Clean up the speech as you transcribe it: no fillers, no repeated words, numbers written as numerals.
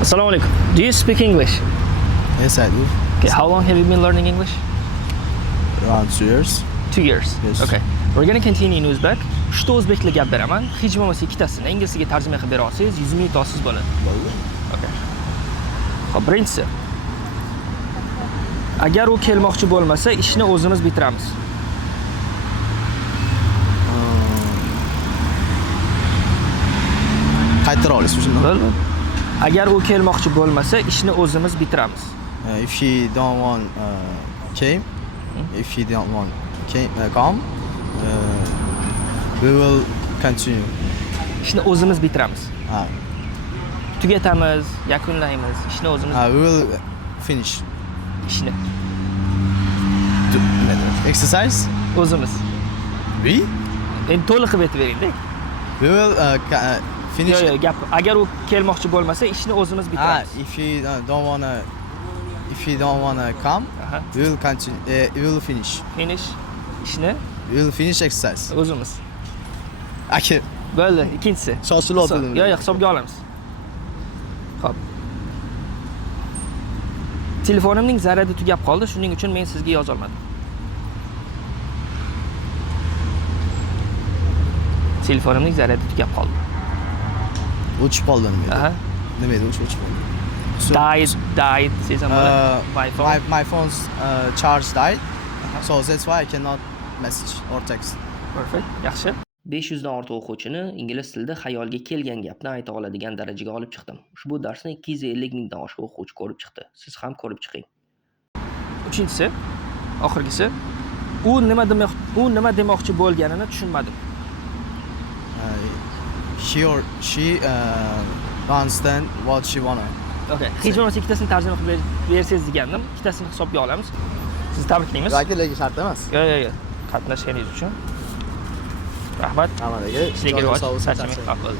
Assalamu alaikum. Do you speak English? Yes, I do. Okay, how long have you been learning English? Around 2 years. 2 years. Yes. Okay. We're going to continue in Uzbek. Uchta o'zbek tili gap beraman. Hech bo'lmasa ikkitasini inglizga tarjima qilib bera olsangiz 100 minut olsiz bo'ladi. Okay. Xo'p, birinchisi. Agar u kelmoqchi bo'lmasa, ishni o'zimiz bitiramiz. Qaytara olasiz shuni. Bo'ldi. Agar u kelmoqchi bo'lmasa, ishni o'zimiz bitiramiz. If she don't want came, if she don't want come, we will continue. Ishni o'zimiz bitiramiz. Ah, Tugatamiz, yakunlaymiz. Ishni o'zimiz we will finish. ishni Exercise? o'zimiz. We? Endi to'liq qilib aytib bering-da. We will finish. Yo'q, gap. Agar u kelmoqchi bo'lmasa, ishni o'zimiz bitiramiz. If he don't wanna come, Aha. we will continue. We will finish. Finish ishni We will finish exercise. o'zimiz. Aka, Bo'ldi, ikkinchisi. shoshilib oldim. Yo'q, hisobga olamiz. Xo'p. Telefonimning zaryadi tugab qoldi, shuning uchun men sizga yoza olmadim. Telefonimning zaryadi tugab qoldi. O'chib qoldi nima edi? Aha. Nima edi o'chib qoldi? Died desam bo'ladi. My phone. My phone's charge died, so that's why I cannot message or text. Perfect. Yaxshi. 500 dan ortiq o'quvchini ingliz tilida xayolga kelgan gapni ayta oladigan darajaga olib chiqdim. Ushbu darsni 250 mingdan oshiq o'quvchi ko'rib chiqdi. Siz ham ko'rib chiqing. Uchinchisi, oxirgisi, u nima demoqchi bo'lganini tushunmadim. She understand what she wanna. Okay. Hech bo'lmasa ikkitasini tarjima qilib bersangiz degandim. Ikkitasini hisobga olamiz. Sizni tabriklaymiz. Lekin shart emas. Yo'q. Qatnashganingiz uchun rahmat. Rahmat aka. Sizlarga rivoj. Charchamang.